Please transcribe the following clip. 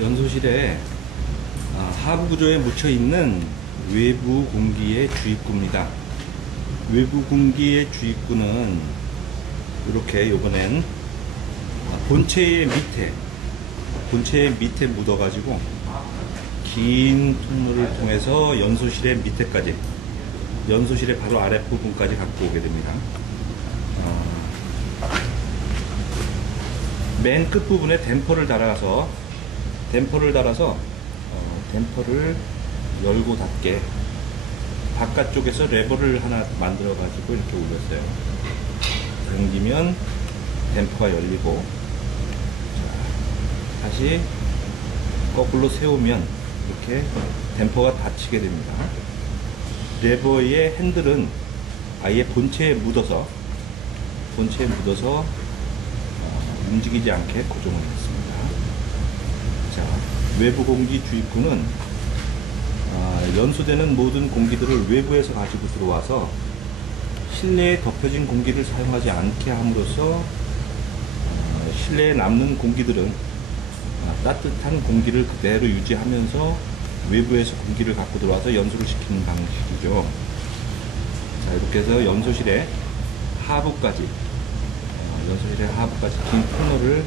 연소실에 하부 구조에 묻혀 있는 외부 공기의 주입구입니다. 외부 공기의 주입구는 이렇게 요번엔 본체의 밑에 묻어가지고 긴 통로를 통해서 연소실의 밑에까지, 연소실의 바로 아랫부분까지 갖고 오게 됩니다. 맨 끝부분에 댐퍼를 달아서 댐퍼를 열고 닫게 바깥쪽에서 레버를 하나 만들어 가지고 이렇게 올렸어요. 당기면 댐퍼가 열리고, 자, 다시 거꾸로 세우면 이렇게 댐퍼가 닫히게 됩니다. 레버의 핸들은 아예 본체에 묻어서 움직이지 않게 고정을 했습니다. 자, 외부 공기 주입구는 연소되는 모든 공기들을 외부에서 가지고 들어와서 실내에 덮여진 공기를 사용하지 않게 함으로써 실내에 남는 공기들은 따뜻한 공기를 그대로 유지하면서 외부에서 공기를 갖고 들어와서 연소를 시키는 방식이죠. 자, 이렇게 해서 연소실의 하부까지 긴 코너를